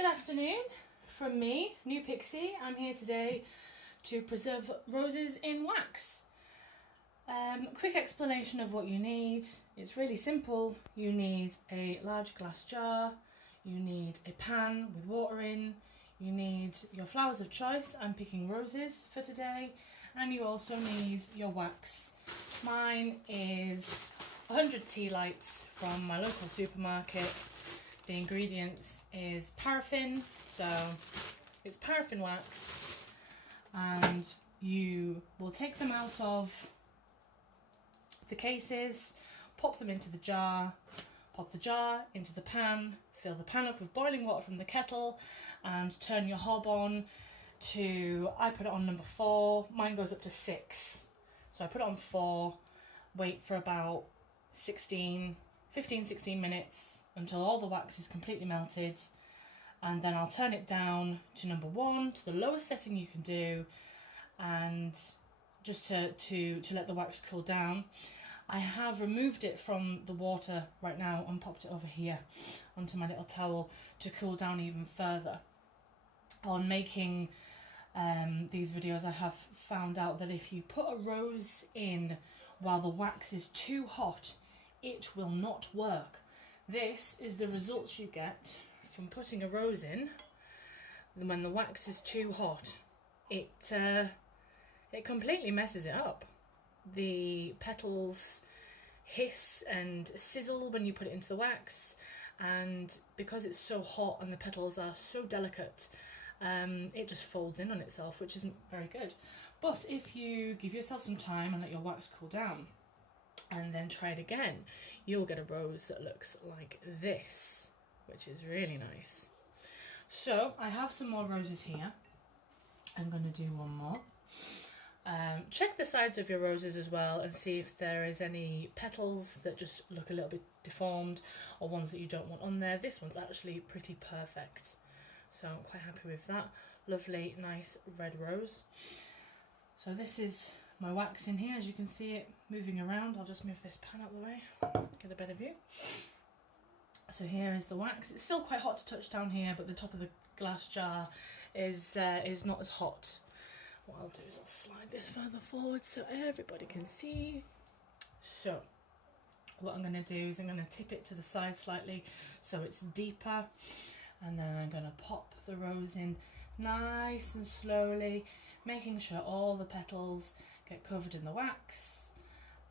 Good afternoon from me, New Pixie. I'm here today to preserve roses in wax. Quick explanation of what you need. It's really simple. You need a large glass jar, you need a pan with water in, you need your flowers of choice. I'm picking roses for today, and you also need your wax. Mine is 100 tea lights from my local supermarket. The ingredients is paraffin, so it's paraffin wax, and you will take them out of the cases, pop them into the jar, pop the jar into the pan, fill the pan up with boiling water from the kettle, and turn your hob on to, I put it on number 4, mine goes up to 6, so I put it on 4, wait for about 15-16 minutes until all the wax is completely melted, and then I'll turn it down to number 1, to the lowest setting you can do, and just to let the wax cool down. I have removed it from the water right now and popped it over here onto my little towel to cool down even further. On making these videos, I have found out that if you put a rose in while the wax is too hot, it will not work. This is the results you get from putting a rose in when the wax is too hot. It completely messes it up. The petals hiss and sizzle when you put it into the wax, and because it's so hot and the petals are so delicate, it just folds in on itself, which isn't very good. But if you give yourself some time and let your wax cool down and then try it again, you'll get a rose that looks like this, which is really nice. So I have some more roses here. I'm going to do one more. Check the sides of your roses as well and see if there is any petals that just look a little bit deformed, or ones that you don't want on there. This one's actually pretty perfect, so I'm quite happy with that. Lovely, nice red rose. So this is my wax in here, as you can see it moving around. I'll just move this pan out of the way, get a better view. So here is the wax. It's still quite hot to touch down here, but the top of the glass jar is not as hot. What I'll do is I'll slide this further forward so everybody can see. So what I'm going to do is I'm going to tip it to the side slightly so it's deeper, and then I'm going to pop the rose in nice and slowly, making sure all the petals get covered in the wax,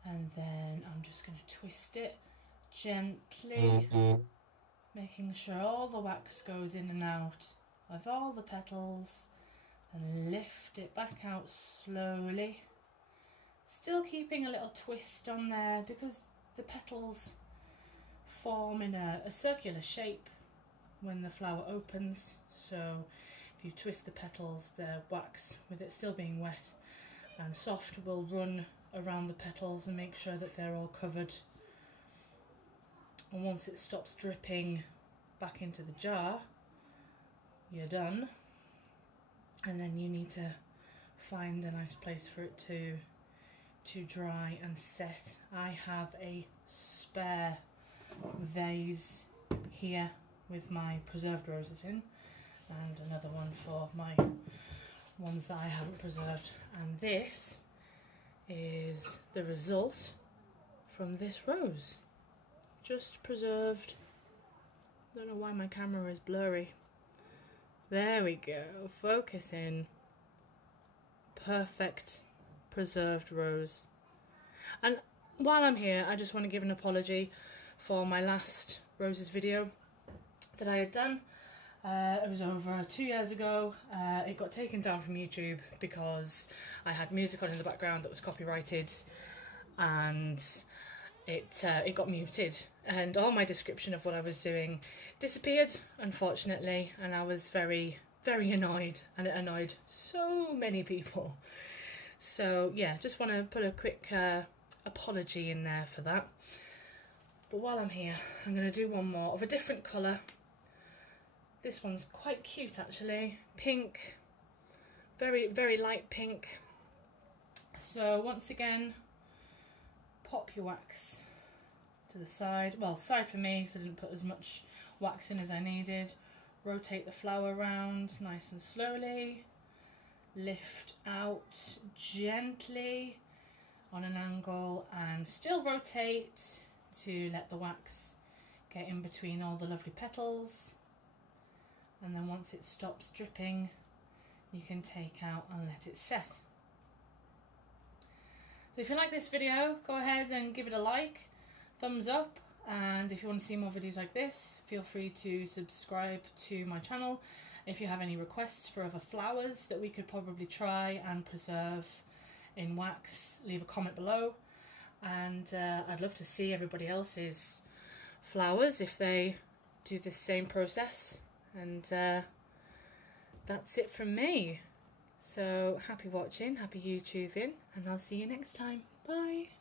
and then I'm just going to twist it gently, making sure all the wax goes in and out of all the petals, and lift it back out slowly, still keeping a little twist on there because the petals form in a circular shape when the flower opens. So if you twist the petals, the wax, with it still being wet and soft, will run around the petals and make sure that they're all covered. And once it stops dripping back into the jar, you're done. And then you need to find a nice place for it to dry and set. I have a spare vase here with my preserved roses in, and another one for my ones that I haven't preserved. And this is the result from this rose. Just preserved. Don't know why my camera is blurry. There we go, focus in. Perfect preserved rose. And while I'm here, I just want to give an apology for my last roses video that I had done. It was over 2 years ago. It got taken down from YouTube because I had music on in the background that was copyrighted, and it got muted, and all my description of what I was doing disappeared, unfortunately, and I was very, very annoyed, and it annoyed so many people. So yeah, just want to put a quick apology in there for that. But while I'm here, I'm going to do one more of a different colour. This one's quite cute actually, pink, very, very light pink. So once again, pop your wax to the side. Well, side for me, so I didn't put as much wax in as I needed. Rotate the flower around nice and slowly. Lift out gently on an angle and still rotate to let the wax get in between all the lovely petals. And then once it stops dripping, you can take out and let it set. So if you like this video, go ahead and give it a like, thumbs up, and if you want to see more videos like this, feel free to subscribe to my channel. If you have any requests for other flowers that we could probably try and preserve in wax, leave a comment below. And I'd love to see everybody else's flowers if they do the same process. And that's it from me. So happy watching, happy YouTubing, and I'll see you next time. Bye.